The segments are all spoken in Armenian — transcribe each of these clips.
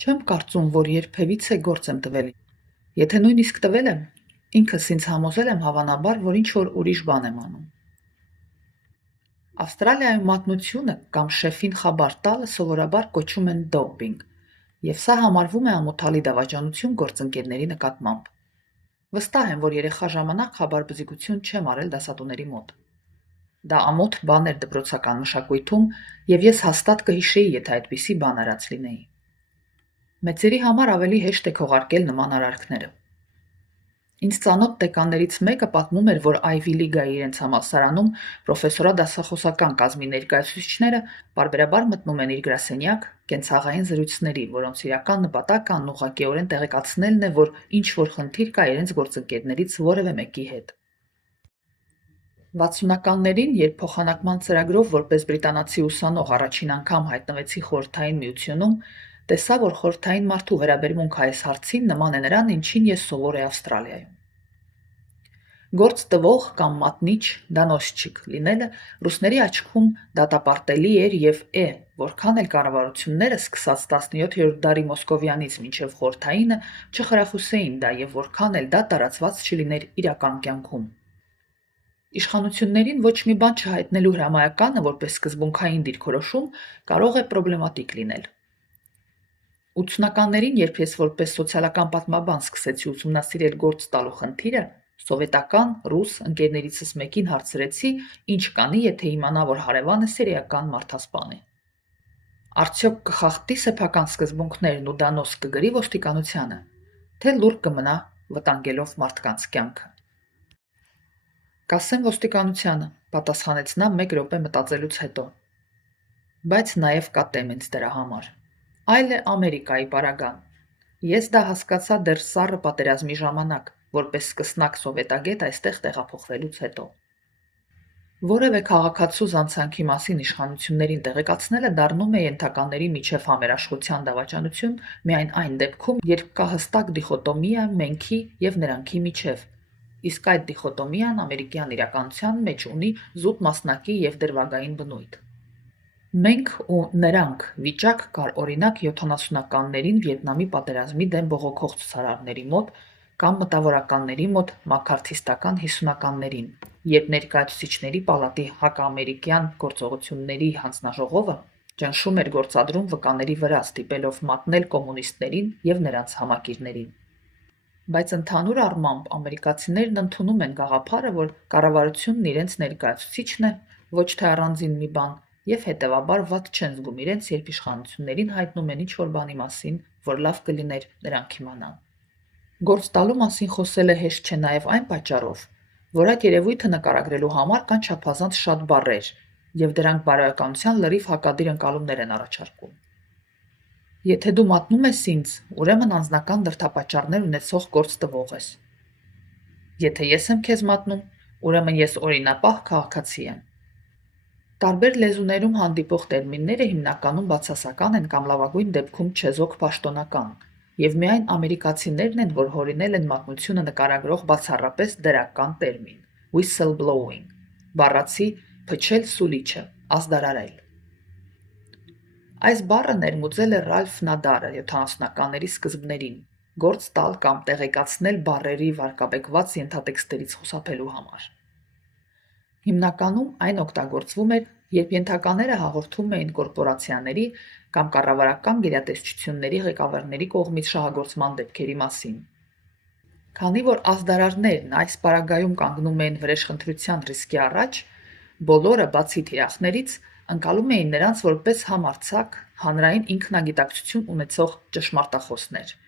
Չեմ կարծում, որ երբևիցե գործ եմ տվել։ Եթե նույնիսկ տվել եմ, ինքս ինձ համոզել եմ հավանաբար, որ ինչ-որ ուրիշ բան եմ անում։ Ավստրալիայում մատնությունը կամ շեֆին խաբար տալը սովորաբար կոչում են դոպինգ, և սա համարվում է ամոթալի դավաճանություն գործընկերների նկատմամբ։ Վստահ եմ, որ երեխա ժամանակ խաբարբզիկություն չեմ արել դասատուների մոտ։ Դա ամոթ բան էր դպրոցական մշակույթում, և ես հաստատ կհիշեի, եթե այդպիսի բան արած լինեի։ Մեծերի համար ավելի հեշտ է քողարկել նման արարքները։ Ինձ ծանոթ դեկաններից մեկը պատմում էր, որ Ivy League-ի իրենց համալսարանում պրոֆեսորադասախոսական կազմի ներկայացուցիչները պարբերաբար մտնում են իր գրասենյակ կենցաղային զրույցների, որոնց իրական նպատակը անուղղակիորեն տեղեկացնելն է, որ ինչ-որ խնդիր կա իրենց գործընկերներից որևէ մեկի հետ։ 60-ականներին, երբ փոխանակման ծրագրով որպես բրիտանացի ուսանող առաջին անգամ հայտնվեցի Խորհրդային Միությունում, տեսա, որ խորհրդային մարդու վերաբերմունքը այս հարցին նման է նրան, ինչին ես սովոր էի Ավստրալիայում։ Գործ տվող կամ մատնիչ դանոսչիկ լինելը ռուսների աչքում դատապարտելի էր և որքան էլ կառավարությունները սկսած 17-րդ դարի Մոսկովյանից մինչև խորհրդայինը չխրախուսեին դա և որքան էլ դա տարածված չլիներ իրական կյանքում։ Իշխանություններին ոչ մի բան չհայտնելու հրամայականը որպես սկզբունքային դիրքորոշում կարող է պրոբլեմատիկ լինել։ 80-ականներին, երբ ես որպես սոցիալական պատմաբան սկսեցի ուսումնասիրել գործ տալու խնդիրը, սովետական ռուս ընկերներիցս մեկին հարցրեցի, ինչ կանի, եթե իմանա, որ հարևանս էական մարդասպան է։ Արդյոք կխախտի սեփական սկզբունքներն ու դանոս կգրի ոստիկանությանը, թե լուռ կմնա վտանգելով մարդկանց կյանքը։ Կասեմ ոստիկանությանը, պատասխանեց նա 1 րոպե մտածելուց հետո։ Բայց նաև կատեմ ինձ դրա համար։ Այլ է Ամերիկայի պարագան։ Ես դա հասկացա դեռ սառը պատերազմի ժամանակ, որպես սկսնակ սովետագետ այստեղ տեղափոխվելուց հետո։ Որևէ քաղաքացու զանցանքի մասին իշխանություններին տեղեկացնելը դառնում է ենթականների միջև համերաշխության դավաճանություն միայն այն դեպքում, երբ կա հստակ դիխոտոմիա մենքի և նրանքի միջև, իսկ այդ դիխոտոմիան ամերիկյան իրականության մեջ ունի զուտ մասնակի և դրվագային բնույթ։ Մենք ու նրանք վիճակ կար օրինակ 70-ականներին Վիետնամի պատերազմի դեմ բողոքող ցուցարարների մոտ կամ մտավորականների մոտ մաքարթիստական 50-ականներին, երբ ներկայացուցիչների պալատի հակաամերիկյան գործողությունների հանձնաժողովը ճնշում էր գործադրում վկաների վրա, ստիպելով մատնել կոմունիստներին և նրանց համակիրներին։ Բայց ընդհանուր առմամբ ամերիկացիներն ընդունում են գաղափարը, որ կառավարությունն իրենց ներկայացուցիչն է, ոչ թե առանձին մի բան, և հետևաբար վատ չեն զգում իրենց, երբ իշխանություններին հայտնում են ինչ-որ բանի մասին, որ լավ կլիներ նրանք իմանան։ Գործ տալու մասին խոսելը հեշտ չէ նաև այն պատճառով, որ այդ երևույթը նկարագրելու համար կան չափազանց շատ բառեր, և դրանք բարոյականության լրիվ հակադիր ընկալումներ են առաջարկում։ Եթե դու մատնում ես ինձ, ուրեմն անձնական դրդապատճառներ ունեցող գործ տվող ես։ Եթե ես եմ քեզ մատնում, ուրեմն ես օրինապահ քաղաքացի եմ։ Տարբեր լեզուներում հանդիպող տերմինները հիմնականում բացասական են կամ լավագույն դեպքում չեզոք պաշտոնական, և միայն ամերիկացիներն են, որ հորինել են մատնությունը նկարագրող բացառապես դրական տերմին՝ whistleblowing, բառացի փչել սուլիչը, ազդարարել։ Այս բառը ներմուծել է Ռալֆ Նադարը 70-ականների սկզբներին, գործ տալ կամ տեղեկացնել բառերի վարկաբեկված ենթատեքստերից խուսափելու համար։ Հիմնականում այն օգտագործվում էր, երբ ենթակաները հաղորդում էին կորպորացիաների կամ կառավարական գերատեսչությունների ղեկավարների կողմից շահագործման դեպքերի մասին։ Քանի որ ազդարարներն այս պարագայում կանգնում էին վրեժխնդրության ռիսկի առաջ, բոլորը, բացի թիրախներից, ընկալում էին նրանց որպես համարձակ, հանրային ինքնագիտակցություն ունեցող ճշմարտախոսներ։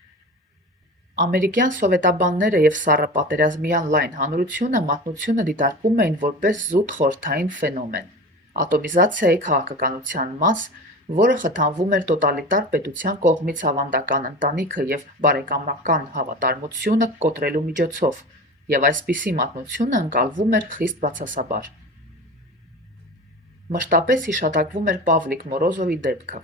Ամերիկյան սովետաբանները և սառը պատերազմյան լայն հանրությունը մատնությունը դիտարկում էին որպես զուտ խորհրդային ֆենոմեն, ատոմիզացիայի քաղաքականության մաս, որը խթանվում էր տոտալիտար պետության կողմից ավանդական ընտանիքը և բարեկամական հավատարմությունը կոտրելու միջոցով, և այսպիսի մատնությունը ընկալվում էր խիստ բացասաբար։ Մշտապես հիշատակվում էր Պավլիկ Մորոզովի դեպքը,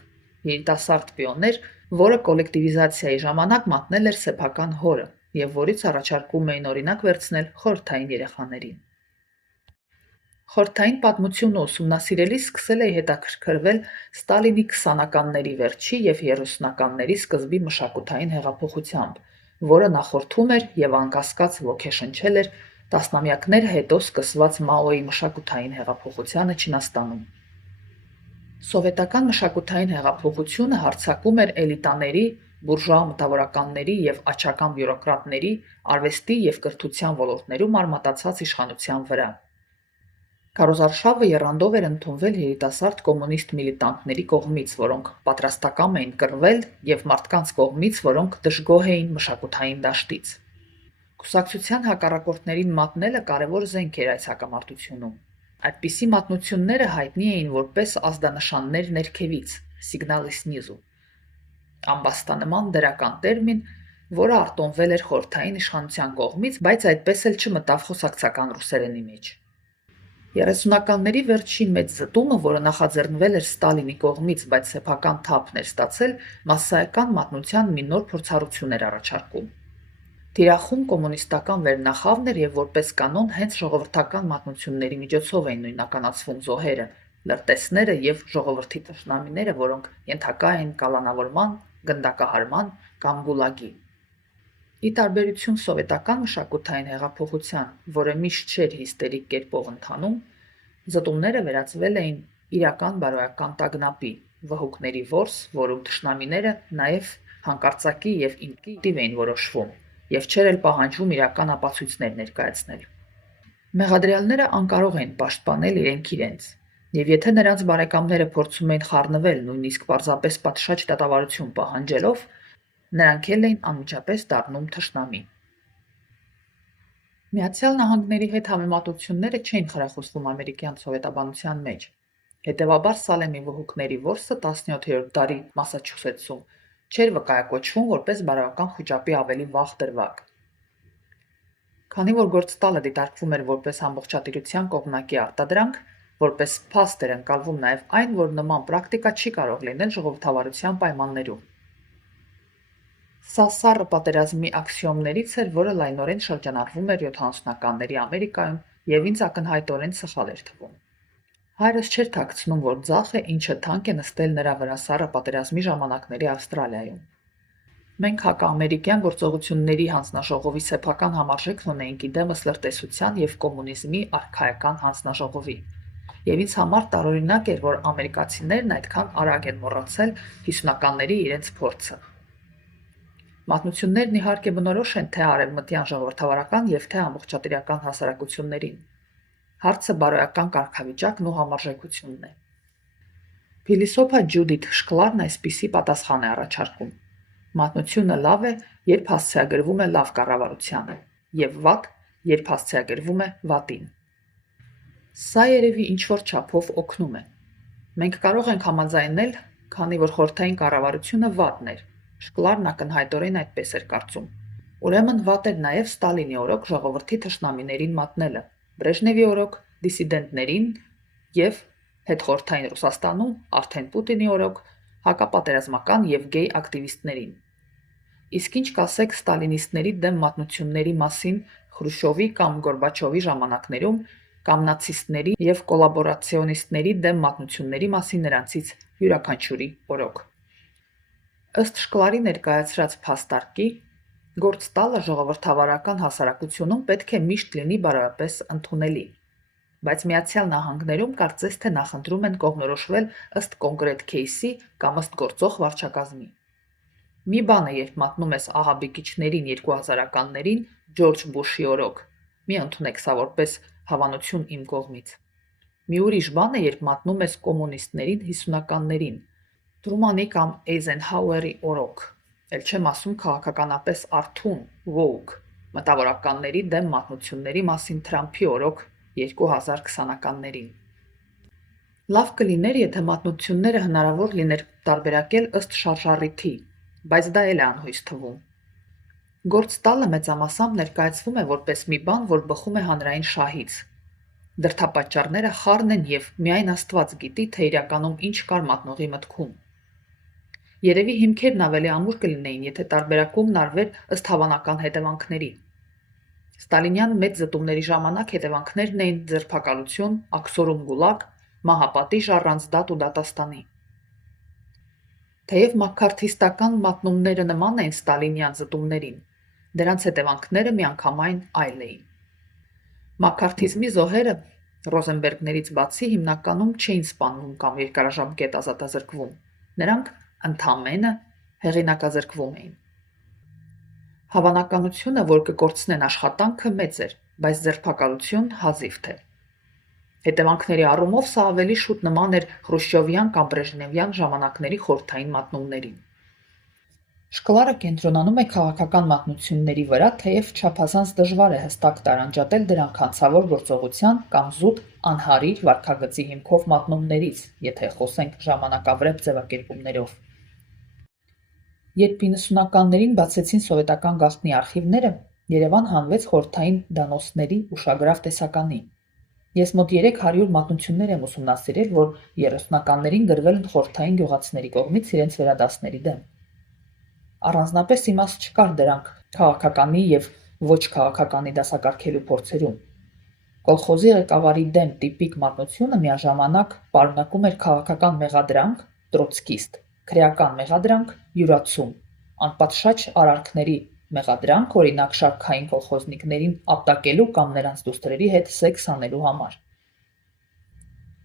երիտասարդ պիոներ, որը կոլեկտիվիզացիայի ժամանակ մատնել էր սեփական հորը և որից առաջարկում էին օրինակ վերցնել խորհրդային երեխաներին։ Խորհրդային պատմությունը ուսումնասիրելիս սկսել էի հետաքրքրվել Ստալինի 20-ականների վերջի և 30-ականների սկզբի մշակութային հեղափոխությամբ, որը նախորդում էր և անկասկած ոգեշնչել էր տասնամյակներ հետո սկսված Մաոյի մշակութային հեղափոխությանը Չինաստանում։ Սովետական մշակութային հեղափոխությունը հարձակում էր էլիտաների, բուրժուա մտավորականների և աջական բյուրոկրատների արվեստի և կրթության ոլորտներում արմատացած իշխանության վրա։ Քարոզարշավը եռանդով էր ընդունվել երիտասարդ կոմունիստ միլիտանտների կողմից, որոնք պատրաստակամ էին կռվել, և մարդկանց կողմից, որոնք դժգոհ էին մշակութային դաշտից։ Կուսակցության հակառակորդներին մատնելը կարևոր զենք էր այս հակամարտությունում։ Այդպիսի մատնությունները հայտնի էին որպես ազդանշաններ ներքևից, սիգնալի սնիզու, ամբաստանման դրական տերմին, որը արտոնվել էր խորհրդային իշխանության կողմից, բայց այդպես էլ չմտավ խոսակցական ռուսերենի մեջ։ 30-ականների վերջին մեծ զտումը, որը նախաձեռնվել էր Ստալինի կողմից, բայց սեփական թափն էր ստացել, մասսայական մատնության մի նոր փորձառություն էր առաջարկում։ Թիրախում կոմունիստական վերնախավն էր և որպես կանոն հենց ժողովրդական մատնությունների միջոցով էին նույնականացվում զոհերը, լրտեսները և ժողովրդի թշնամիները, որոնք ենթակա էին կալանավորման, գնդակահարման կամ գուլագի։ Ի տարբերություն սովետական մշակութային հեղափոխության, որը միշտ չէր հիստերիկ կերպով ընթանում, զտումները վերածվել էին իրական բարոյական տագնապի, վհուկների որս, որում թշնամիները նաև հանկարծակի և ինտուիտիվ էին որոշվում, և չէր էլ պահանջվում իրական ապացույցներ ներկայացնել։ Մեղադրյալները անկարող էին պաշտպանել իրենք, և եթե նրանց բարեկամները փորձում էին խառնվել, նույնիսկ պարզապես պատշաճ դատավարություն պահանջելով, նրանք էլ էին անմիջապես դառնում թշնամի։ Միացյալ Նահանգների հետ համեմատությունները չէին խրախուսվում ամերիկյան սովետաբանության մեջ։ Հետևաբար Սալեմի վհուկների որսը 17-րդ դարի Մասաչուսեթսում չէր վկայակոչվում որպես բարոյական խուճապի ավելի վաղ դրվագ։ Քանի որ գործ տալը դիտարկվում էր որպես ամբողջատիրության կողմնակի արտադրանք, որպես փաստ էր ընկալվում նաև այն, որ նման պրակտիկա չի կարող լինել ժողովրդավարության պայմաններում։ Սա սառը պատերազմի աքսիոմներից էր, որը լայնորեն շրջանառվում էր 70-ականների Ամերիկայում և ինձ ակնհայտորեն սխալ էր թվում։ Հայրս չէր թաքցնում, որ ձախ է, ինչը թանկ է նստել նրա վրա սառը պատերազմի ժամանակների Ավստրալիայում։ Մենք հակաամերիկյան գործողությունների հանձնաժողովի սեփական համարժեքն ունեինք իդեմս լրտեսության և կոմունիզմի արքայական հանձնաժողովի, և ինձ համար տարօրինակ էր, որ ամերիկացիներն այդքան արագ են մոռացել 50-ականների իրենց փորձը։ Մատնություններն իհարկե բնորոշ են թե արևմտյան ժողովրդավարական և թե ամբողջատիրական հասարակություններին։ Հարցը բարոյական կարգավիճակն ու համարժեքությունն է։ Փիլիսոփա Ջյուդիթ Շկլարն այսպիսի պատասխան է առաջարկում. մատնությունը լավ է, երբ հասցեագրվում է լավ կառավարությանը, և վատ, երբ հասցեագրվում է վատին։ Սա երևի ինչ-որ չափով օգնում է։ Մենք կարող ենք համաձայնել, քանի որ խորհրդային կառավարությունը վատն էր, Շկլարն ակնհայտորեն այդպես էր կարծում։ Ուրեմն վատ էր նաև Ստալինի օրոք ժողովրդի թշնամիներին մատնելը, Բրեժնևի օրոք դիսիդենտներին և հետխորհրդային Ռուսաստանում արդեն Պուտինի օրոք հակապատերազմական և գեյ ակտիվիստներին։ Իսկ ինչ կասեք ստալինիստների դեմ մատնությունների մասին Խրուշչովի կամ Գորբաչովի ժամանակներում, կամ նացիստների և կոլաբորացիոնիստների դեմ մատնությունների մասին նրանցից յուրաքանչյուրի օրոք։ Ըստ Շկլարի ներկայացրած փաստարկի, գործ տալը ժողովրդավարական հասարակությունում պետք է միշտ լինի բարոյապես ընդունելի, բայց Միացյալ Նահանգներում կարծես թե նախընտրում են կողմնորոշվել ըստ կոնկրետ քեյսի կամ ըստ գործող վարչակազմի։ Մի բան է, երբ մատնում ես ահաբեկիչներին 2000-ականներին Ջորջ Բուշի օրոք, մի ընդունեք սա որպես հավանություն իմ կողմից։ Մի ուրիշ բան է, երբ մատնում ես կոմունիստներին 50-ականներին, Տրումանի կամ Էյզենհաուերի օրոք, էլ չեմ ասում քաղաքականապես արթուն, woke մտավորականների դեմ մատնությունների մասին Թրամփի օրոք 2020-ականներին։ Լավ կլիներ, եթե մատնությունները հնարավոր լիներ տարբերակել ըստ շարժառիթի, բայց դա էլ է անհույս թվում։ Գործ տալը մեծամասամբ ներկայացվում է որպես մի բան, որ բխում է հանրային շահից։ Դրդապատճառները խառն են և միայն Աստված գիտի, թե իրականում ինչ կար մատնողի մտքում։ Երևի հիմքերն ավելի ամուր կլինեին, եթե տարբերակումն արվեր ըստ հավանական հետևանքների։ Ստալինյան մեծ զտումների ժամանակ հետևանքներն էին ձերբակալություն, աքսորում գուլագ, մահապատիժ առանց դատ ու դատաստանի։ Թեև մաքքարթիստական մատնումները նման էին ստալինյան զտումներին, դրանց հետևանքները միանգամայն այլ էին։ Մաքքարթիզմի զոհերը Ռոզենբերգներից բացի հիմնականում չէին սպանվում կամ երկարաժամկետ ազատազրկվում, նրանք ընդամենը հեղինակազրկվում էին։ Հավանականությունը, որ կկորցնեն աշխատանքը, մեծ էր, բայց ձերբակալություն հազիվ թե։ Հետևանքների առումով սա ավելի շուտ նման էր խրուշչովյան կամ բրեժնևյան ժամանակների խորհրդային մատնումներին։ Շկլարը կենտրոնանում է քաղաքական մատնությունների վրա, թեև չափազանց դժվար է հստակ տարանջատել դրանք հանցավոր գործողության կամ զուտ անհարիր վարքագծի հիմքով մատնումներից, եթե խոսենք ժամանակավրեպ ձևակերպումներով։ Երբ 90-ականներին բացեցին սովետական գաղտնի արխիվները, Երևան հանվեց խորհրդային դանոսների ուշագրավ տեսականի։ Ես մոտ 300 մատնություններ եմ ուսումնասիրել, որ 30-ականներին գրվել են խորհրդային գյուղացիների կողմից իրենց վերադասների դեմ։ Առանձնապես իմաստ չկար դրանք քաղաքականի եւ ոչ քաղաքականի դասակարգելու փորձերում։ Կոլխոզի ղեկավարի դեմ տիպիկ մատնությունը միաժամանակ պարունակում էր քաղաքական մեղադրանք, տրոցկիստ, քրեական մեղադրանք, յուրացում, անպատշաճ արարքների մեղադրանք, օրինակ շարքային կոլխոզնիկներին ապտակելու կամ նրանց դուստրերի հետ սեքս անելու համար։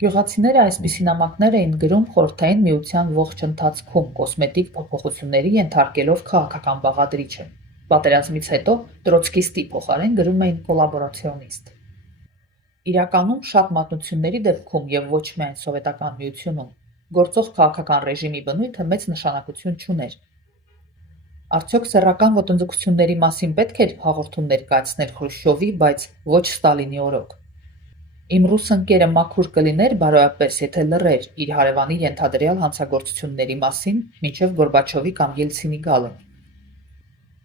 Գյուղացիները այսպիսի նամակներ էին գրում խորհրդային միության ողջ ընթացքում կոսմետիկ փոփոխությունների ենթարկելով քաղաքական բաղադրիչը։ Պատերազմից հետո տրոցկիստի փոխարեն գրում էին կոլաբորացիոնիստ։ Իրականում շատ մատնությունների դեպքում եւ ոչ միայն սովետական միությունում գործող քաղաքական ռեժիմի բնույթը մեծ նշանակություն չուներ։ Արդյոք սեռական ոտնձգությունների մասին պետք էր հաղորդում ներկայացնել Խրուշչովի, բայց ոչ Ստալինի օրոք։ Իմ ռուս ընկերը մաքուր կլիներ բարոյապես, եթե լռեր իր հարևանի ենթադրյալ հանցագործությունների մասին մինչև Գորբաչովի կամ Ելցինի գալը։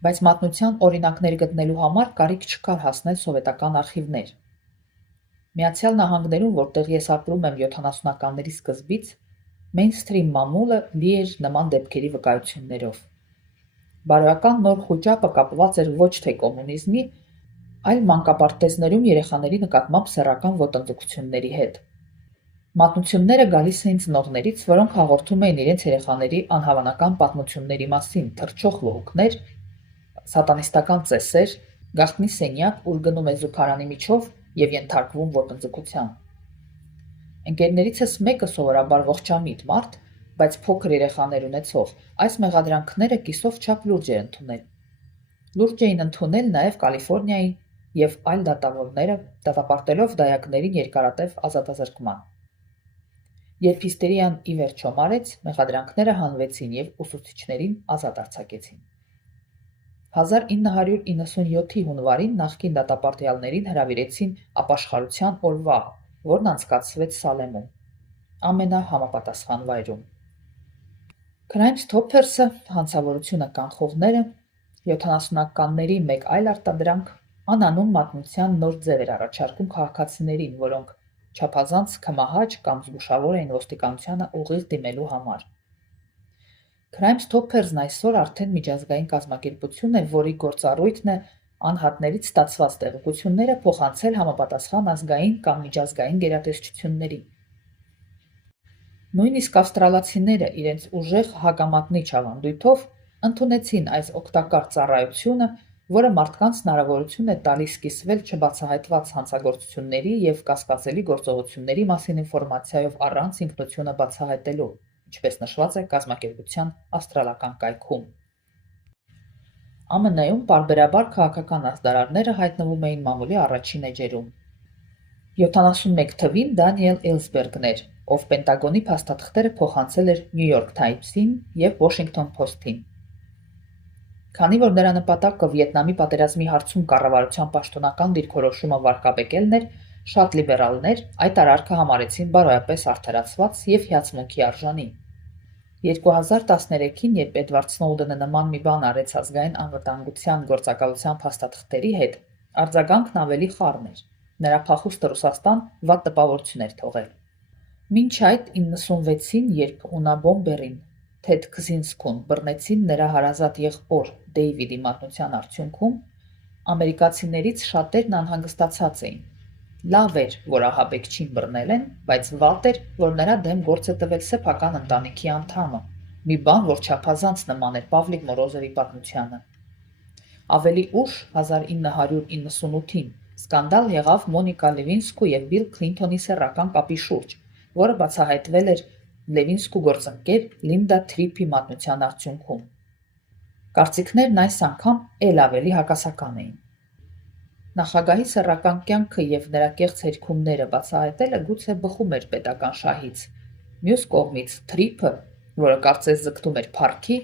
Բայց մատնության օրինակներ գտնելու համար կարիք չկար հասնել սովետական արխիվներ։ Միացյալ Նահանգներում, որտեղ ես ապրում եմ 70-ականների սկզբից, մեյնսթրիմ մամուլը լի էր նման դեպքերի վկայություններով։ Բարոյական նոր խուճապը կապված էր ոչ թե կոմունիզմի, այլ մանկապարտեզներում երեխաների նկատմամբ սեռական ոտնձգությունների հետ։ Մատնությունները գալիս էին ծնողներից, որոնք հաղորդում էին իրենց երեխաների անհավանական պատմությունների մասին, թռչող վհուկներ, սատանիստական ծեսեր, գաղտնի սենյակ, ուր գնում է զուգարանի միջով եւ ենթարկվում ոտնձգության։ Ընկերներիցս մեկը սովորաբար ողջամիտ մարդ, բայց փոքր երեխաներ ունեցող, այս մեղադրանքները կիսով չափ լուրջ էր ընդունել։ Լուրջ էին ընդունել նաև Կալիֆոռնիայի եւ այլ դատավորները, դատապարտելով դայակներին երկարատև ազատազրկման։ Երբ հիստերիան ի վերջո մարեց, մեղադրանքները հանվեցին եւ ուսուցիչներին ազատ արձակեցին։ 1997-ի հունվարին նախկին դատապարտյալներին հրավիրեցին ապաշխարության օրվա, որն անցկացվեց Սալեմում, ամենահամապատասխան վայրում։ Crime Stoppers-ը, հանցավորությունը կանխողները, 70-ականների մեկ այլ արտադրանք անանուն մատնության նոր ձև էր առաջարկում քաղաքացիներին, որոնք չափազանց քմահաճ կամ զգուշավոր էին ոստիկանությանը ուղիղ դիմելու համար։ Crime Stoppers-ն այսօր արդեն միջազգային կազմակերպություն է, որի գործառույթն է անհատներից ստացված տեղեկությունները փոխանցել համապատասխան ազգային կամ միջազգային գերատեսչությունների։ Նույնիսկ ավստրալացիները իրենց ուժեղ հակամատնիչ ավանդույթով ընդունեցին այս օգտակար ծառայությունը, որը մարդկանց հնարավորություն է տալիս կիսվել չբացահայտված հանցագործությունների եւ կասկածելի գործողությունների մասին ինֆորմացիայով առանց ինքնությունը բացահայտելու, ինչպես նշված է կազմակերպության ավստրալական կայքում։ ԱՄՆ-ում պարբերաբար քաղաքական ազդարարները հայտնվում էին մամուլի առաջին էջերում։ 71 թվին Դանիել Էլսբերգն էր, ով Պենտագոնի փաստաթղթերը փոխանցել էր New York Times-ին եւ Washington Post-ին։ Քանի որ նրա նպատակը Վիետնամի պատերազմի հարցում կառավարության պաշտոնական դիրքորոշումը վարկաբեկելն էր, շատ լիբերալներ այդ արարքը համարեցին բարոյապես արդարացված եւ հիացմունքի արժանի։ 2013-ին, երբ Էդվարդ Սնոուդենը նման մի բան արեց ազգային անվտանգության գործակալության փաստաթղթերի հետ, արձագանքն ավելի խառն էր։ Նրա փախուստը Ռուսաստան վատ տպավորություն էր թողել։ Մինչ այդ 96-ին, երբ Ունաբոմբերին, Թեդ Քզինսկուն բռնեցին նրա հարազատ եղբոր Դեյվիդի մատնության արդյունքում, ամերիկացիներից շատերն անհանգստացած էին։ Լավ էր, որ ահաբեկչին բռնել են, բայց վատ էր, որ նրա դեմ գործ է տվել սեփական ընտանիքի անդամը, մի բան, որ չափազանց նման էր Պավլիկ Մորոզովի պատմությանը։ Ավելի ուշ 1998-ին սկանդալ եղավ Մոնիկա Լևինսկու եւ Բիլ Քլինթոնի սեռական կապի շուրջ, որը բացահայտվել էր Լևինսկու գործընկեր Լինդա Թրիփի մատնության արդյունքում։ Կարծիքներն այս անգամ էլ ավելի հակասական էին։ Նախագահի սեռական կյանքը եւ նրա կեղծ հերքումները բացահայտելը գուցե բխում էր պետական շահից։ Մյուս կողմից Թրիփը, որը կարծես ձգտում էր փառքի,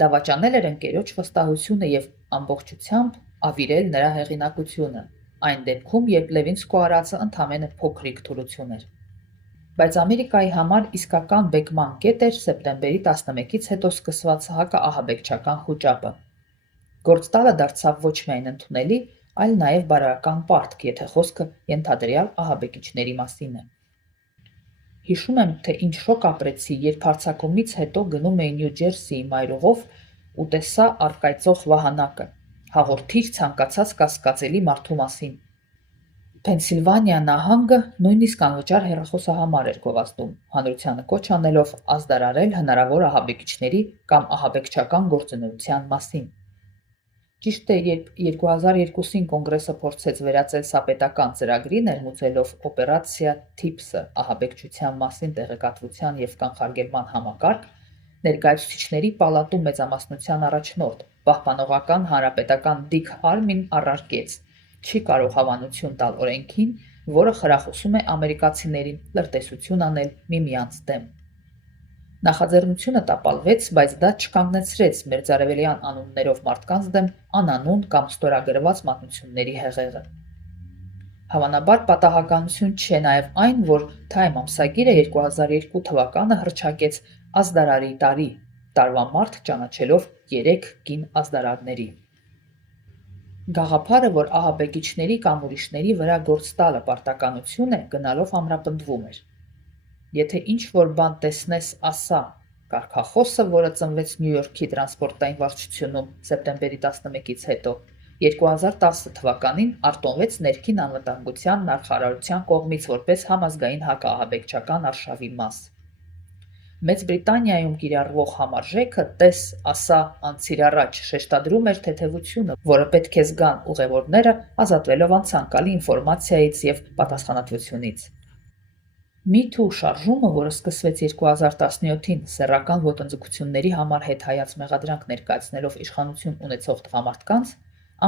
դավաճանել էր ընկերոջ վստահությունը եւ ամբողջությամբ ավիրել նրա հեղինակությունը, այն դեպքում, երբ Լևինսկու արածը ընդամենը փոքրիկ թուլություն էր։ Բայց Ամերիկայի համար իսկական բեկման կետ էր սեպտեմբերի 11-ից հետո սկսված հակաահաբեկչական խուճապը։ Գործ տալը դարձավ ոչ միայն ընդունելի, այլ նաև բարոյական պարտք, եթե խոսքը ենթադրյալ ահաբեկիչների մասին է։ Հիշում եմ, թե ինչ շոկ ապրեցի, երբ հարձակումից հետո գնում էի Նյու Ջերսիի մայրուղով ու տեսա առկայծող վահանակը, հաղորդիր ցանկացած կասկածելի մարդու մասին։ Փենսիլվանիա նահանգը նույնիսկ անվճար հեռախոսահամար էր գովազդում, հանրությանը կոչ անելով ազդարարել հնարավոր ահաբեկիչների կամ ահաբեկչական գործունեության մասին։ Ճիշտ է, երբ 2002-ին կոնգրեսը փորձեց վերածել սա պետական ծրագրի, ներմուծելով օպերացիա Թիփսը ահաբեկչության մասին տեղեկատվության եւ կանխարգելման համակարգ, ներկայացուցիչների պալատում մեծամասնության առաջնորդ, պահպանողական հանրապետական Դիկ Հարմին առարկեց. չի կարող հավանություն տալ օրենքին, որը խրախուսում է ամերիկացիներին լրտեսություն անել միմյանց դեմ։ Նախաձեռնությունը տապալվեց, բայց դա չկանգնեցրեց մերձարևելյան անուններով մարդկանց դեմ անանուն կամ ստորագրված մատնությունների հեղեղը։ Հավանաբար պատահականություն չէ նաև այն, որ Time ամսագիրը 2002 թվականը հռչակեց ազդարարի տարի, տարվա մարտ ճանաչելով 3 կին ազդարարների։ Գաղափարը, որ ահաբեկիչների կամ ուրիշների վրա գործ տալը պարտականություն է, գնալով ամրապնդվում էր։ Եթե ինչ-որ բան տեսնես, ասա, կարգախոսը, որը ծնվեց Նյու Յորքի տրանսպորտային վարչությունում սեպտեմբերի 11-ից հետո, 2010 թվականին արտոնվեց ներքին անվտանգության նախարարության կողմից որպես համազգային հակաահաբեկչական արշավի մաս։ Մեծ Բրիտանիայում կիրառվող համարժեքը տես, ասա, անցիր առաջ շեշտադրում էր թեթևությունը, որը պետք է զգան ուղևորները, ազատվելով անցանկալի ինֆորմացիայից եւ պատասխանատվությունից։ Me Too շարժումը, որը սկսվեց 2017-ին սեռական ոտնձգությունների համար հետհայաց մեղադրանք ներկայացնելով իշխանություն ունեցող տղամարդկանց,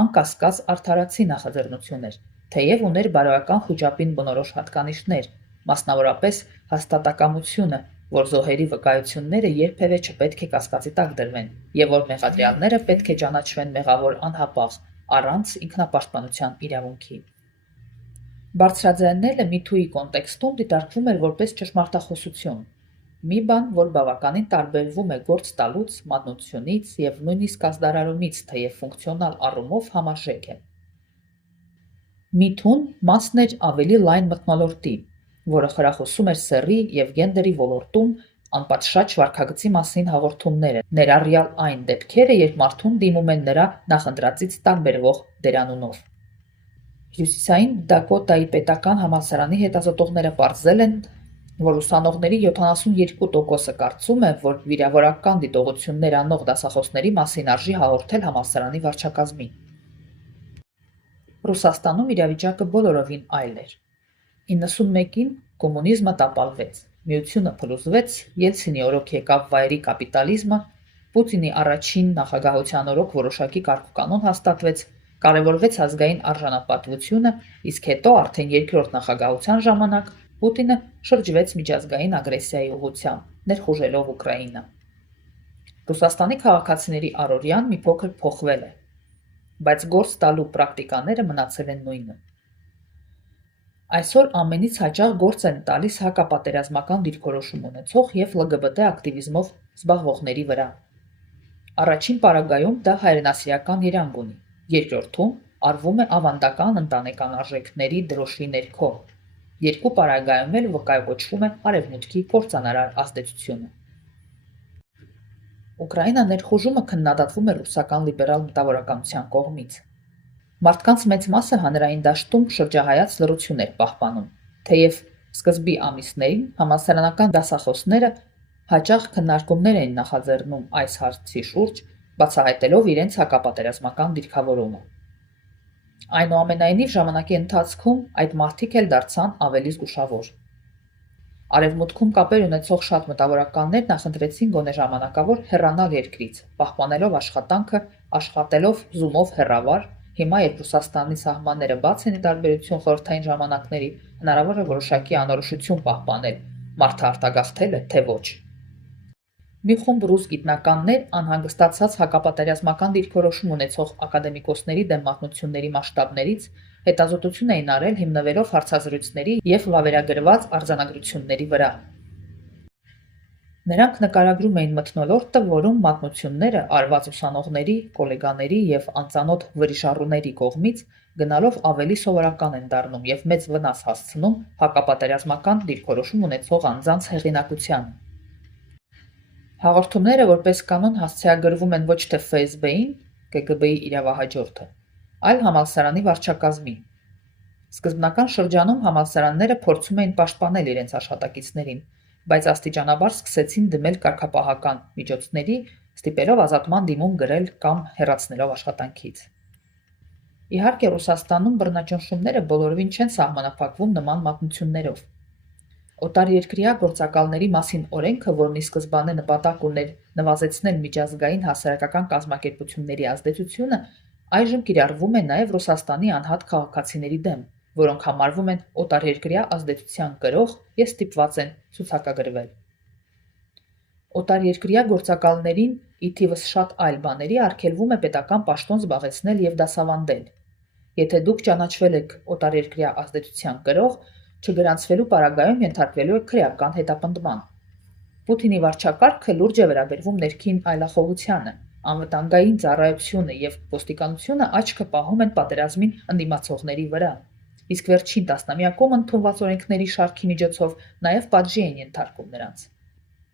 անկասկած արդարացի նախաձեռնություն էր, թեև ուներ բարոյական խուճապին բնորոշ հատկանիշներ, մասնավորապես հաստատակամությունը, որ զոհերի վկայությունները երբևէ չպետք է կասկածի տակ դրվեն, եւ որ մեղադրյալները պետք է ճանաչվեն մեղավոր անհապաղ, առանց ինքնապաշտպանության իրավունքի։ Բարձրաձայնելը Me Too-ի կոնտեքստում դիտարկվում էր որպես ճշմարտախոսություն, մի բան, որ բավականին տարբերվում է գործ տալուց, մատնությունից եւ նույնիսկ ազդարարումից, թեև ֆունկցիոնալ առումով համարժեք է։ Me Too-ն մասն էր ավելի լայն մթնոլորտի, որը խրախուսում էր սեռի եւ գենդերի ոլորտում անպատշաճ վարքագծի մասին հաղորդումները, ներառյալ այն դեպքերը, երբ մարդուն դիմում են նրա նախընտրածից տարբերվող դերանունով։ Հյուսիսային Դակոտայի պետական համալսարանի հետազոտողները պարզել են, որ ուսանողների 72%-ը կարծում է, որ վիրավորական դիտողություններ անող դասախոսների մասին արժի հաղորդել համալսարանի վարչակազմին։ Ռուսաստանում իրավիճակը բոլորովին այլ էր։ 91-ին կոմունիզմը տապալվեց, միությունը փլուզվեց, Ելցինի օրոք եկավ վայրի կապիտալիզմը, Պուտինի առաջին նախագահության օրոք որոշակի կարգուկանոն հաստատվեց, կարևորվեց ազգային արժանապատվությունը, իսկ հետո արդեն երկրորդ նախագահության ժամանակ Պուտինը շրջվեց միջազգային ագրեսիայի ուղղությամբ, ներխուժելով Ուկրաինա։ Ռուսաստանի քաղաքացիների առօրյան մի փոքր փոխվել է, բայց գործ տալու պրակտիկաները մնացել են նույնը։ Այսօր ամենից հաճախ գործ են տալիս հակապատերազմական դիրքորոշում ունեցող եւ LGBT ակտիվիզմով զբաղվողների վրա։ Առաջին պարագայում դա հայրենասիրական երանգ ունի, երկրորդում արվում է ավանդական ընտանեկան արժեքների դրոշի ներքո, երկու պարագայում էլ վկայակոչվում է արևմուտքի կործանարար ազդեցությունը։ Ուկրաինա ներխուժումը քննադատվում է ռուսական լիբերալ մտավորականության կողմից։ Մարդկանց մեծ մասը հանրային դաշտում շրջահայաց լռություն էր պահպանում, թեև սկզբի ամիսներին համալսարանական դասախոսները հաճախ քննարկումներ էին նախաձեռնում այս հարցի շուրջ, բացահայտելով իրենց հակապատերազմական դիրքավորումը։ Այնուամենայնիվ ժամանակի ընթացքում այդ մարդիկ էլ դարձան ավելի զգուշավոր։ Արևմուտքում կապեր ունեցող շատ մտավորականներ նախընտրեցին գոնե ժամանակավոր հեռանալ երկրից, պահպանելով աշխատանքը, աշխատելով Zoom-ով հեռավար, հիմա երբ Ռուսաստանի սահմանները բաց են ի տարբերություն խորհրդային ժամանակների, հնարավոր է որոշակի անորոշություն պահպանել, մարդը արտագաղթել է, թե ոչ։ Մի խումբ ռուս գիտնականներ անհանգստացած հակապատերազմական դիրքորոշում ունեցող ակադեմիկոսների դեմ մատնությունների մասշտաբներից հետազոտություն էին արել հիմնվելով հարցազրույցների և վավերագրված արձանագրությունների վրա։ Նրանք նկարագրում էին մթնոլորտը, որում մատնությունները արված ուսանողների, կոլեգաների և անծանոթ վրիժառուների կողմից գնալով ավելի սովորական են դառնում և մեծ վնաս հասցնում հակապատերազմական դիրքորոշում ունեցող անձանց հեղինակությանը։ Հաղորդումները որպես կանոն հասցեագրվում են ոչ թե ՖՍԲ-ին, ԿԳԲ-ի իրավահաջորդը, այլ համալսարանի վարչակազմին։ Սկզբնական շրջանում համալսարանները փորձում էին պաշտպանել իրենց աշխատակիցներին, բայց աստիճանաբար սկսեցին դիմել կարգապահական միջոցների, ստիպելով ազատման դիմում գրել կամ հեռացնելով աշխատանքից։ Իհարկե, Ռուսաստանում բռնաճնշումները բոլորովին չեն սահմանափակվում նման մատնություններով։ Օտարերկրյա գործակալների մասին օրենքը, որն ի սկզբանե նպատակ ուներ նվազեցնել միջազգային հասարակական կազմակերպությունների ազդեցությունը, այժմ կիրառվում է նաև Ռուսաստանի անհատ քաղաքացիների դեմ, որոնք համարվում են օտարերկրյա ազդեցության կրող և ստիպված են ցուցակագրվել։ Օտարերկրյա գործակալներին, ի թիվս շատ այլ բաների, արգելվում է պետական պաշտոն զբաղեցնել և դասավանդել։ Եթե դուք ճանաչվել եք օտարերկրյա ազդեցության կրող, չգրանցվելու պարագայում ենթարկվելու եք քրեական հետապնդման։ Պուտինի վարչակարգը լուրջ է վերաբերվում ներքին այլախոհությանը, անվտանգային ծառայությունը և ոստիկանությունը աչքը պահում են պատերազմին ընդդիմացողների վրա, իսկ վերջին տասնամյակում ընդունված օրենքների շարքի միջոցով նաև պատժի են ենթարկում նրանց։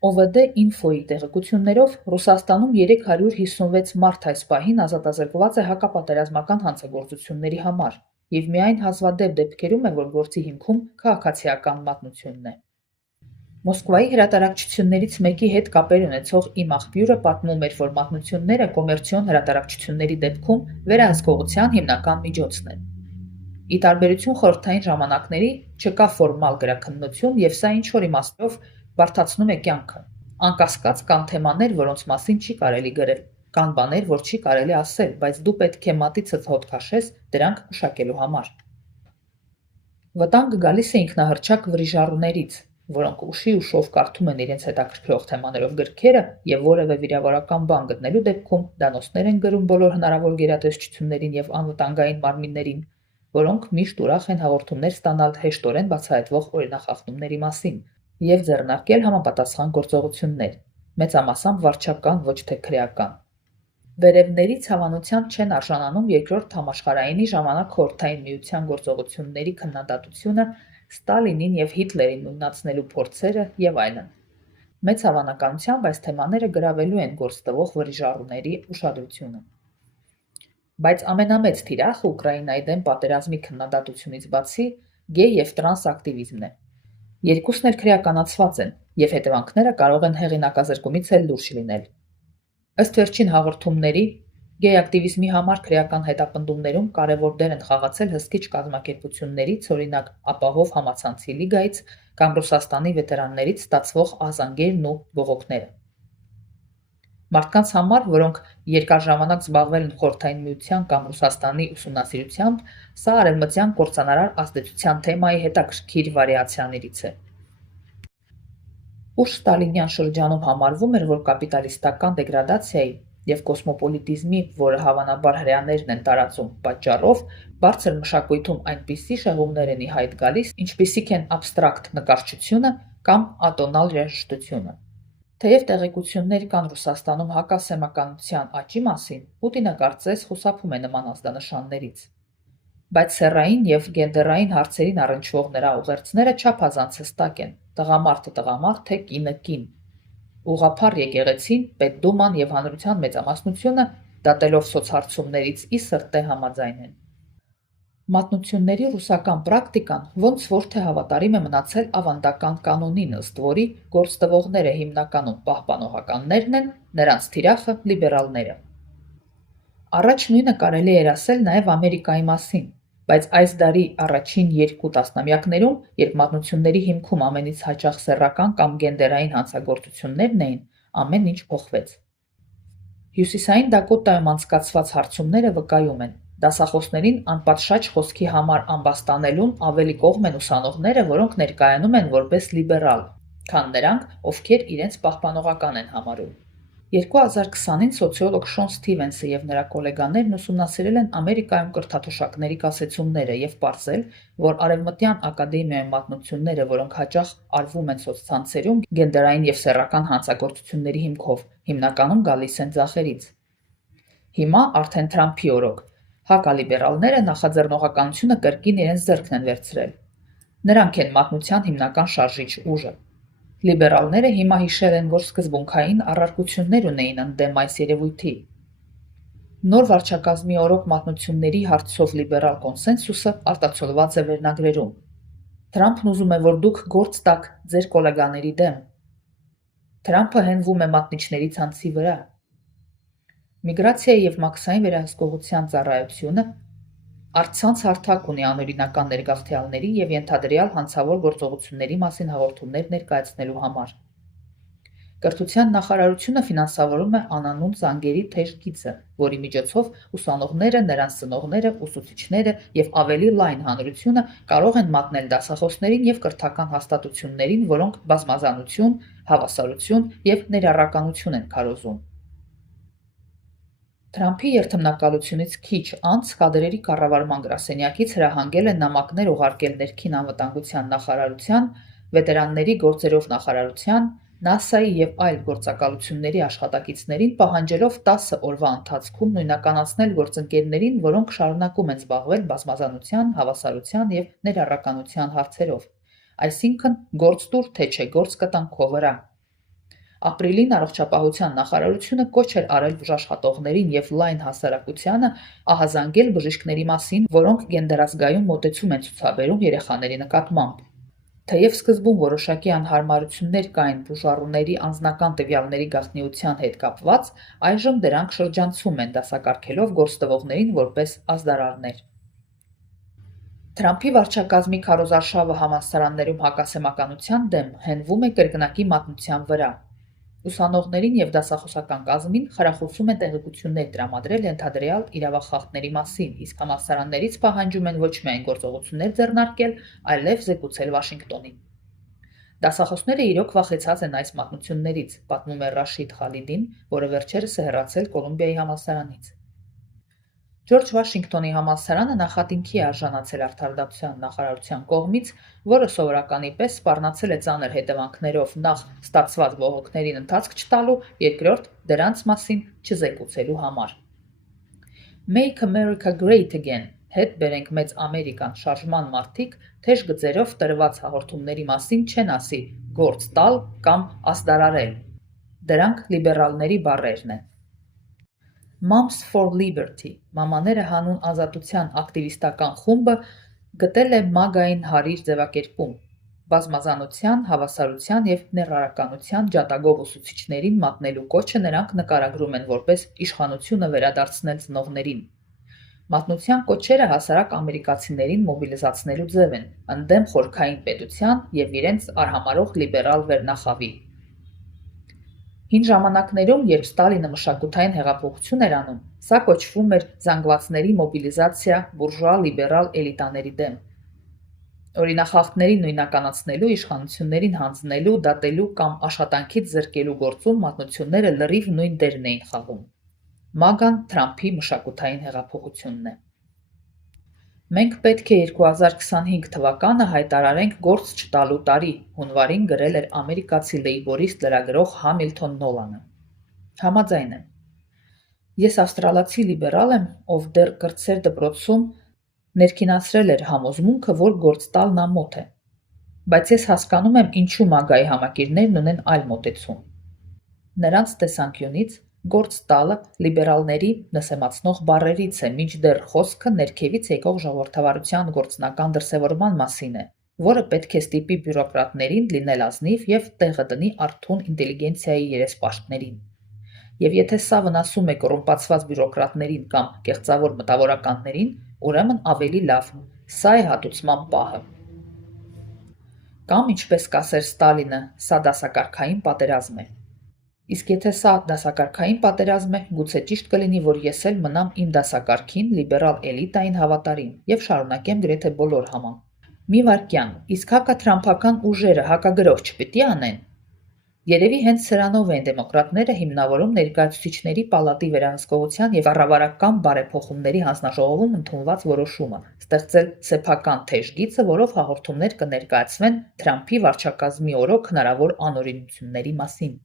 ՕՎԴ-Ինֆոյի տեղեկություններով Ռուսաստանում 356 մարդ այս պահին ազատազրկված է հակապատերազմական հանցագործությունների համար, և միայն հազվադեպ դեպքերում է, որ գործի հիմքում քաղաքացիական մատնությունն է։ Մոսկվայի հրատարակչություններից մեկի հետ կապեր ունեցող իմ աղբյուրը պատմում էր, որ մատնությունները կոմերցիոն հրատարակչությունների դեպքում վերահսկողության հիմնական միջոցն են։ Ի տարբերություն խորհրդային ժամանակների չկա ֆորմալ գրաքննություն, և սա ինչ-որ իմաստով բարդացնում է կյանքը։ Անկասկած կան թեմաներ, որոնց մասին չի կարելի գրել, կան բաներ, որ չի կարելի ասել, բայց դու պետք է մատիցդ հոտ քաշես դրանք մշակելու համար։ Վտանգը գալիս է ինքնահռչակ վրիժառուներից, որոնք ուշի ուշով կարդում են իրենց հետաքրքրող թեմաներով գրքերը և որևէ վիրավորական բան գտնելու դեպքում դանոսներ են գրում բոլոր հնարավոր գերատեսչություններին և անվտանգային մարմիններին, որոնք միշտ ուրախ են հաղորդումներ ստանալ հեշտորեն բացահայտվող օրինախախտումների մասին և ձեռնարկել համապատասխան գործողություններ, մեծամասամբ վարչական, ոչ թե քրեական։ Վերևներից հավանության չեն արժանանում Երկրորդ համաշխարհայինի ժամանակ Խորհրդային Միության գործողությունների քննադատությունը, Ստալինին և Հիտլերին նույնացնելու փորձերը և այլն։ Մեծ հավանականությամբ այս թեմաները գրավելու են գործ տվող վրիժառուների ուշադրությունը։ Բայց ամենամեծ թիրախը Ուկրաինայի դեմ պատերազմի քննադատությունից բացի գեյ և տրանս ակտիվիզմն է։ Երկուսն էլ քրեականացված են, և հետևանքները կարող են հեղինակազրկումից էլ լուրջ լինել։ Ըստ վերջին հաղորդումների, գեյ ակտիվիզմի համար քրեական հետապնդումներում կարևոր դեր են խաղացել հսկիչ կազմակերպություններից, օրինակ Ապահով համացանցի լիգայից կամ Ռուսաստանի վետերաններից ստացվող ահազանգերն ու բողոքները։ Մարդկանց համար, որոնք երկար ժամանակ զբաղվել են Խորհրդային Միության կամ Ռուսաստանի ուսումնասիրությամբ, սա արևմտյան կործանարար ազդեցության թեմայի հետաքրքիր վարիացիաներից է։ Ուշ ստալինյան շրջանում համարվում էր, որ կապիտալիստական դեգրադացիայի և կոսմոպոլիտիզմի, որը հավանաբար հրեաներն են տարածում, պատճառով բարձր մշակույթում այնպիսի շեղումներ են ի հայտ գալիս, ինչպիսիք են աբստրակտ նկարչությունը կամ ատոնալ երաժշտությունը։ Թեև տեղեկություններ կան Ռուսաստանում հակասեմականության աճի մասին, Պուտինը կարծես խուսափում է նման ազդանշաններից։ Բայց սեռային և գենդերային հարցերին առնչվող նրա ուղերձները չափազանց հստակ են՝ տղամարդը տղամարդ, թե կինը կին։ Ուղղափառ եկեղեցին, Պետդուման և հանրության մեծամասնությունը, դատելով սոցհարցումներից ի սրտե համաձայն են։ Մատնությունների ռուսական պրակտիկան ոնց որ թե հավատարիմ է մնացել ավանդական կանոնին, ըստ որի գործ տվողները հիմնականում պահպանողականներն են, նրանց թիրախը լիբերալները։ Առաջ նույնը կարելի էր ասել նաև Ամերիկայի մասին, բայց այս դարի առաջին 2 տասնամյակներում, երբ մատնությունների հիմքում ամենից հաճախ սեռական կամ գենդերային հանցագործություններն էին, ամեն ինչ փոխվեց։ Հյուսիսային Դակոտայում անցկացված հարցումները վկայում են, դասախոսներին անպատշաճ խոսքի համար ամբաստանելուն ավելի կողմ են ուսանողները, որոնք ներկայանում են որպես լիբերալ, քան նրանք, ովքեր իրենց պահպանողական են համարում։ 2020-ին սոցիոլոգ Շոն Սթիվենսը եւ նրա գոլեգաներն ուսումնասիրել են Ամերիկայում կրթաթոշակների կասեցումները եւ պարզել, որ արևմտյան ակադեմիայում մատնությունները, որոնք հաճախ արվում են սոցցանցերում գենդերային եւ սեռական հանցագործությունների հիմքով, հիմնականում գալիս են ձախերից։ Հիմա արդեն Թրամփի օրոք հակալիբերալները նախաձեռնողականությունը կրկին իրենց ձեռքն են վերցրել։ Նրանք են մատնության հիմնական շարժիչ ուժը։ Լիբերալները հիմա հիշել են, որ սկզբունքային առարկություններ ունեին ընդդեմ այս երևույթի։ Նոր վարչակազմի օրոք մատնությունների հարցով լիբերալ կոնսենսուսը արտացոլված է վերնագրերում։ Թրամփն ուզում է, որ դուք գործ տաք ձեր գոլեգաների դեմ։ Թրամփը հենվում է մատնիչների ցանցի վրա։ Միգրացիայի եւ մաքսային վերահսկողության ծառայությունը առցանց հարթակ ունի անօրինական ներգաղթյալների եւ ենթադրյալ հանցավոր գործողությունների մասին հաղորդումներ ներկայացնելու համար։ Կրթության նախարարությունը ֆինանսավորում է անանուն զանգերի թեժ գիծը, որի միջոցով ուսանողները, նրանց ծնողները, ուսուցիչները եւ ավելի լայն հանրությունը կարող են մատնել դասախոսներին եւ կրթական հաստատություններին, որոնք բազմազանություն, հավասարություն եւ ներառականություն են քարոզում։ Թրամփի երթմնակալությունից քիչ անց կադրերի կառավարման գրասենյակից հրահանգել են նամակներ ուղարկել ներքին անվտանգության նախարարության, վետերանների գործերով նախարարության, ՆԱՍԱ-ի եւ այլ գործակալությունների աշխատակիցներին պահանջելով 10 օրվա ընթացքում նույնականացնել գործընկերներին, որոնք շարունակում են զբաղվել բազմազանության, հավասարության եւ ներառականության հարցերով, այսինքն գործ տուր, թե չէ գործ կտան քո վրա։ Ապրիլին առողջապահության նախարարությունը կոչ էր արել բուժաշխատողներին եւ լայն հասարակությանը ահազանգել բժիշկների մասին, որոնք գենդերազգայուն մոտեցում են ցուցաբերում երեխաների նկատմամբ։ Թեև սկզբում որոշակի անհարմարություններ կային բուժառուների անձնական տվյալների գաղտնիության հետ կապված, այժմ դրանք շրջանցում են, դասակարգելով գործտվողներին որպես ազդարարներ։ Թրամփի վարչակազմի քարոզարշավը համալսարաններում հակասեմականության դեմ հենվում է կրկնակի մատնության վրա։ Ուսանողներին եւ դասախոսական կազմին խրախուսում է տեղեկություններ տրամադրել ենթադրյալ իրավախախտների մասին, իսկ համալսարաններից պահանջում են ոչ միայն գործողություններ ձեռնարկել, այլև զեկուցել Վաշինգտոնին։ Դասախոսները իրոք վախեցած են այս մատնություններից, պատմում է Ռաշիդ Խալիդին, որը վերջերս է հեռացել Կոլումբիայի համալսարանից։ Ջորջ Վաշինգտոնի համալսարանը նախատինքի է արժանացել արդարադատության նախարարության կողմից, որը սովորականի պես սպառնացել է ծանր հետևանքներով նախ ստացված բողոքներին ընթացք չտալու, երկրորդ դրանց մասին չզեկուցելու համար։ Make America Great Again հետ բերենք մեծ Ամերիկան շարժման մարդիկ թեժ գծերով տրված հաղորդումների մասին չեն ասի գործ տալ կամ ազդարարել։ Դրանք լիբերալների բառերն են։ Moms for Liberty մամաները հանուն ազատության ակտիվիստական խումբը գտել է MAGA-ին հարիր ձևակերպում, բազմազանության, հավասարության եւ ներառականության ջատագով ուսուցիչներին մատնելու կոչը նրանք նկարագրում են որպես իշխանությունը վերադարձնել ծնողներին։ Մատնության կոչերը հասարակ ամերիկացիներին մոբիլիզացնելու ձև են, ընդդեմ խորքային պետության եւ իրենց արհամարհող լիբերալ վերնախավի։ Հին ժամանակներում, երբ Ստալինը մշակութային հեղափոխություն էր անում, սա կոչվում էր զանգվածների մոբիլիզացիա բուրժուա լիբերալ էլիտաների դեմ։ Օրինախախտներին նույնականացնելու, իշխանություններին հանձնելու, դատելու կամ աշխատանքից զրկելու գործում մատնությունները լրիվ նույն դերն էին խաղում։ MAGA-ն Թրամփի մշակութային հեղափոխությունն է։ Մենք պետք է 2025 թվականը հայտարարենք գործ չտալու տարի, հունվարին գրել էր ամերիկացի լեյբորիստ լրագրող Համիլթոն Նոլանը։ Համաձայն եմ։ Ես ավստրալացի լիբերալ եմ, ով դեռ կրտսեր դպրոցում ներքինացրել էր համոզմունքը, որ գործ տալն ամոթ է։ Բայց ես հասկանում եմ, ինչու MAGA-ի համակիրներն ունեն այլ մոտեցում։ Նրանց տեսանկյունից Գործ տալը լիբերալների նսեմացնող բառերից է, մինչդեռ խոսքը ներքևից եկող ժողովրդավարության գործնական դրսևորման մասին է, որը պետք է ստիպի բյուրոկրատներին լինել ազնիվ և տեղը դնի արթուն ինտելիգենցիայի երեսպաշտներին։ Եվ եթե սա վնասում է կոռումպացված բյուրոկրատներին կամ կեղծավոր մտավորականներին, ուրեմն ավելի լավ, սա է հատուցման պահը։ Կամ ինչպես կասեր Ստալինը, սա դասակարգային պատերազմ է։ Իսկ եթե սա դասակարգային պատերազմ է, գուցե ճիշտ կլինի, որ ես էլ մնամ իմ դասակարգին, լիբերալ էլիտային հավատարիմ և շարունակեմ գրեթե բոլոր համան։ Մի վայրկյան, իսկ հակաթրամփական ուժերը հակագրոհ չպիտի անեն։ Երևի հենց սրանով են դեմոկրատները հիմնավորում ներկայացուցիչների պալատի վերահսկողության և կառավարական բարեփոխումների հանձնաժողովում ընդունված որոշումը՝ ստեղծել սեփական թեժ գիծը, որով հաղորդումներ կներկայացվեն Թրամփի վարչակազմի օրոք հնարավոր անօրինությունների մասին։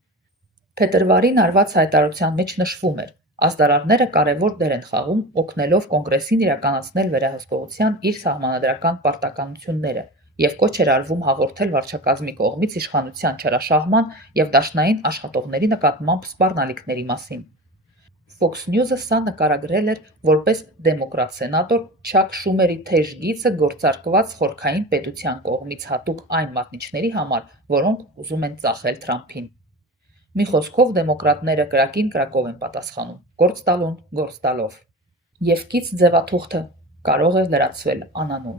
Փետրվարին արված հայտարարության մեջ նշվում էր. ազդարարները կարևոր դեր են խաղում, օգնելով Կոնգրեսին իրականացնել վերահսկողության իր սահմանադրական պարտականությունները, և կոչ էր արվում հաղորդել վարչակազմի կողմից իշխանության չարաշահման և դաշնային աշխատողների նկատմամբ սպառնալիքների մասին։ Fox News-ը սա նկարագրել էր որպես դեմոկրատ սենատոր Չակ Շումերի թեժ գիծը գործարկված խորքային պետության կողմից հատուկ այն մատնիչների համար, որոնք ուզում են ծախել Թրամփին։ Մի խոսքով դեմոկրատները կրակին կրակով են պատասխանում, գործ տալուն գործ տալով։ Եվ կից ձևաթուղթը կարող է լրացվել անանուն։